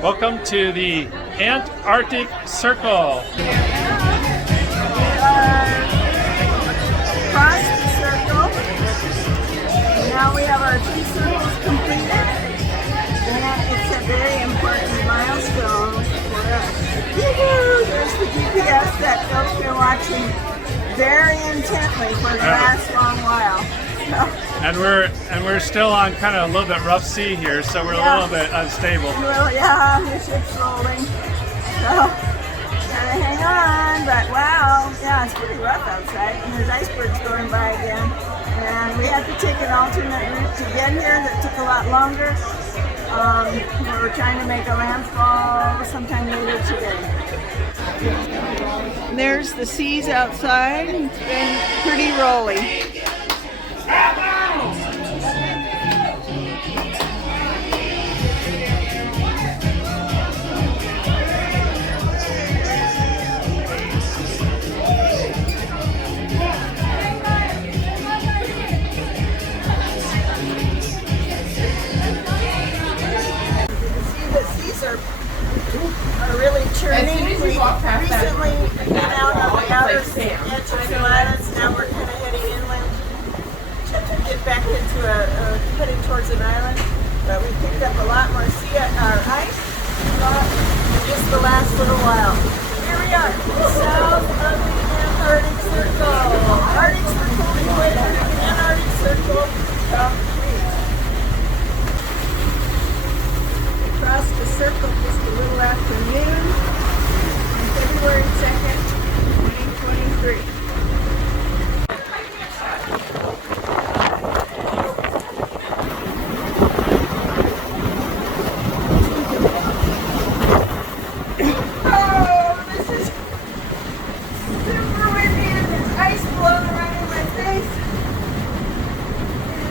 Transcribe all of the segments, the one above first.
Welcome to the Antarctic Circle. We are across the circle. Now we have our 2 circles completed. And it's a very important milestone for us. Woo-hoo! There's the GPS that Phil's been watching very intently for the last long while. And we're still on kind of a little bit rough sea here, so we're a little bit unstable. Well, yeah, the ship's rolling. So, gotta hang on, but wow, yeah, it's pretty rough outside, and there's icebergs going by again. And we had to take an alternate route to get here that took a lot longer. We were trying to make a landfall sometime later today. There's the seas outside. It's been pretty rolly. Are really churning. We recently went out on the outer edge of some islands. Now we're kind of heading inland to get back into heading towards an island. But we picked up a lot more ice in just the last little while. Here we are, south of the Antarctic Circle. Arctic Circle equator, Antarctic Circle complete. Across the circle just a little after noon on February 2nd, 2023. Oh, this is super windy and there's ice blowing around in my face.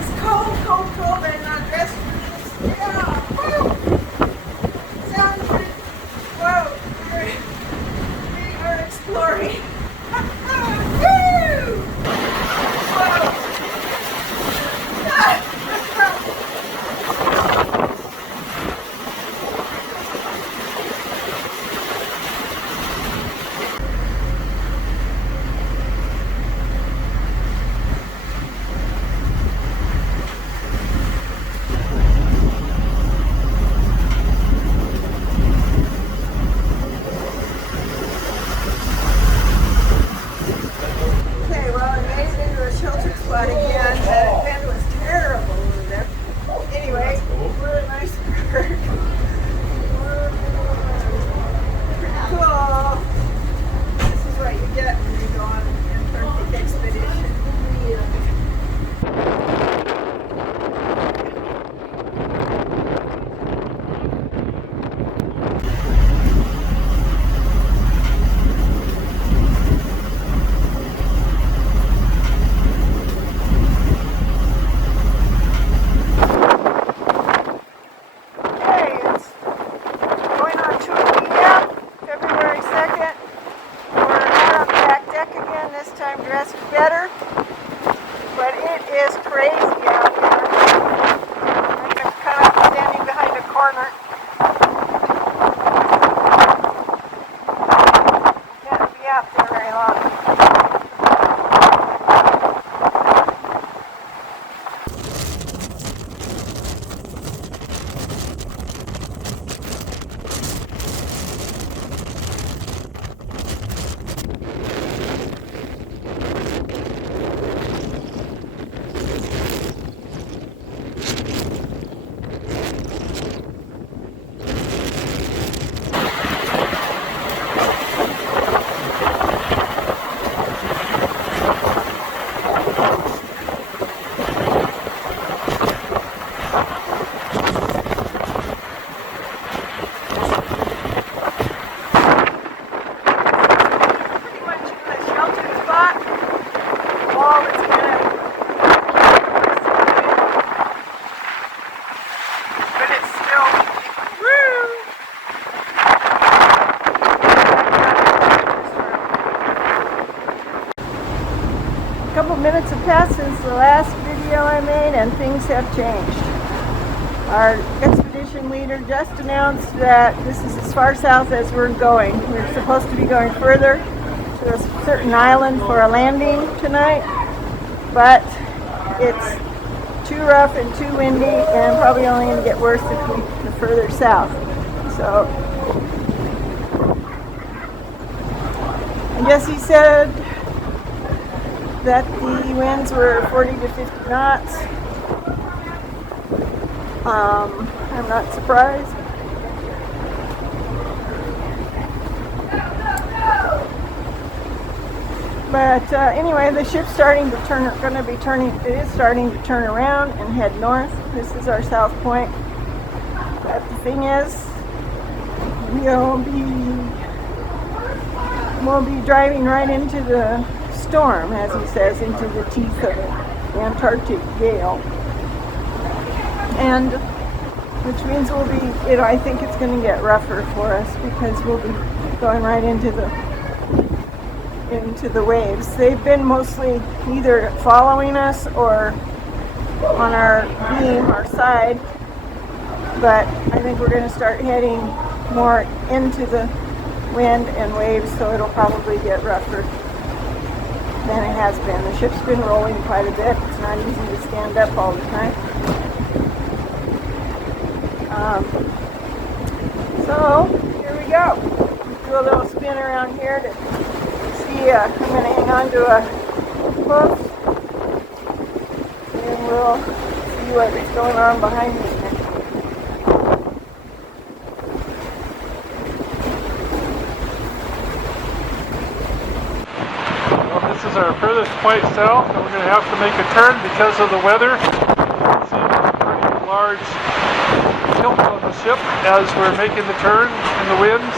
It's cold, cold, cold. I'm not dressed for this. Yeah, woo! We are exploring. Woo! Whoa! Better, but it is crazy out here. I'm kind of standing behind a corner. Can't be out there very long. A couple minutes have passed since the last video I made and things have changed. Our expedition expedition leader just announced that this is as far south as we're going. We're supposed to be going further to a certain island for a landing tonight, but it's too rough and too windy and probably only going to get worse if we go further south. So I guess he said that the winds were 40 to 50 knots. I'm not surprised. But anyway, the ship's starting to it is starting to turn around and head north. This is our south point. But the thing is, we'll be driving right into the storm, as he says, into the teeth of the Antarctic gale. And which means we'll be, I think it's going to get rougher for us because we'll be going right into the waves. They've been mostly either following us or on our beam, our side, but I think we're going to start heading more into the wind and waves, so it'll probably get rougher than it has been. The ship's been rolling quite a bit. It's not easy to stand up all the time. So here we go. We'll do a little spin around here to see. I'm going to hang on to a hook and we'll see what's going on behind me. Well, this is our furthest point south, and we're going to have to make a turn because of the weather. You can see a pretty large tilt on the ship as we're making the turn in the winds.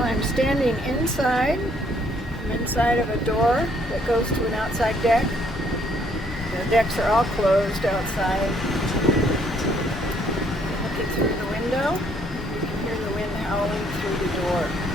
I'm standing inside. I'm inside of a door that goes to an outside deck. The decks are all closed outside. Looking through the window, you can hear the wind howling through the door.